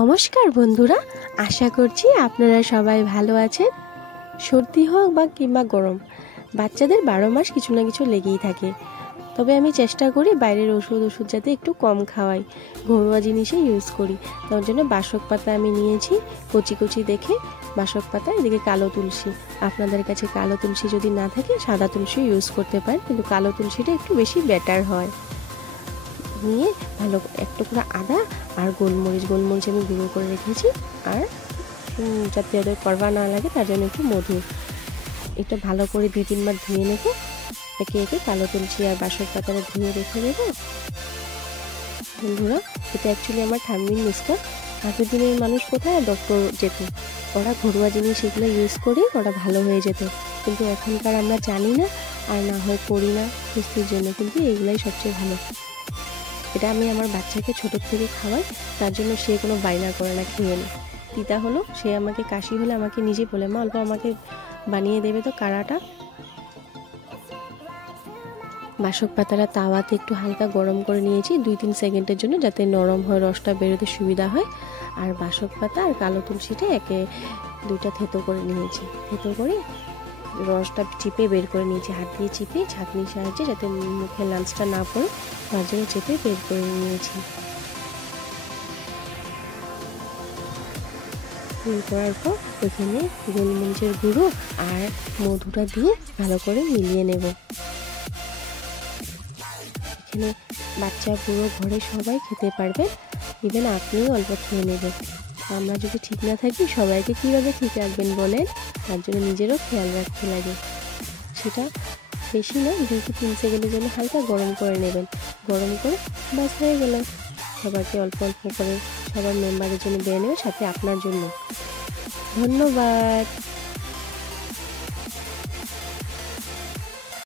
নমস্কার বন্ধুরা, আশা করছি আপনারা সবাই ভালো আছেন। সর্দি হোক বা কিংবা গরম, বাচ্চাদের 12 মাস কিছু না কিছু লেগেই থাকে। তবে আমি চেষ্টা করি বাইরের ওষুধ যাতে একটু কম খাওয়াই, ঘরোয়া জিনিসে ইউজ করি। তার জন্য বাসক পাতা আমি নিয়েছি, কচি কচি দেখে বাসক পাতা, এদিকে কালো তুলসী। আপনাদের কাছে কালো তুলসী যদি না থাকে সাদা তুলসী ইউজ করতে পারেন, কিন্তু কালো তুলসীটা একটু বেশি বেটার হয়। নিয়ে ভালো এক টুকরা আদা আর গোলমরিচ আমি গুঁড়ো করে রেখেছি, আর যাতে ওদের করবা না লাগে তার জন্য একটু মধু। এটা ভালো করে 2-3 বার ধুয়ে নেব। একে একে কালো তুলসী আর বাসক পাতাটা ধুয়ে রেখে দেব। বন্ধুরা, এটা অ্যাকচুয়ালি আমার ঠাম্মির মিস্টার। আগের দিনের মানুষ কোথায় ডক্টর যেত, ওরা ঘরোয়া জিনিস এগুলো ইউজ করে ওরা ভালো হয়ে যেত, কিন্তু এখনকার আমরা জানি না আর না হয় করি না সুস্থের জন্য, কিন্তু এগুলাই সবচেয়ে ভালো। এটা আমি আমার বাচ্চাকে ছোটোর থেকে খাওয়াই, তার জন্য সে কোনো বায়না করে না খেয়ে নে। তিতা হলো, সে আমাকে কাশি হলে আমাকে নিজে বলে, মা অল্প আমাকে বানিয়ে দেবে তো কাড়াটা। বাসক পাতাটা তাওয়াতে একটু হালকা গরম করে নিয়েছি 2-3 সেকেন্ডের জন্য, যাতে নরম হয়, রসটা বেরোতে সুবিধা হয়। আর বাসক পাতা আর কালো তুলসীটা একে দুইটা থেতো করে নিয়েছি। থেতো করে রসটা চিপে বের করে নিয়েছি, হাত দিয়ে চিপে ছাঁকনির সাহায্যে, যাতে মুখে লাঞ্চটা না পড়ে, তার জন্য চেপে বের করে নিয়েছি। বের করার পর এখানে গোলমরিচের গুঁড়ো আর মধুটা দিয়ে ভালো করে মিলিয়ে নেব। এখানে বাচ্চা পুরো ঘরে সবাই খেতে পারবেন, ইভেন আপনিও অল্প খেয়ে নেবেন। আমরা যদি ঠিক না থাকি সবাইকে কীভাবে ঠিক রাখবেন বলেন? তার জন্য নিজেরও খেয়াল রাখতে লাগে। সেটা বেশি না, 2-3 সেকেন্ডের জন্য হালকা গরম করে নেবেন। গরম করে ব্যাস হয়ে গেল। সবাইকে অল্প অল্প করে সবার মেম্বারের জন্য দিয়ে নেবেন, সাথে আপনার জন্য। ধন্যবাদ।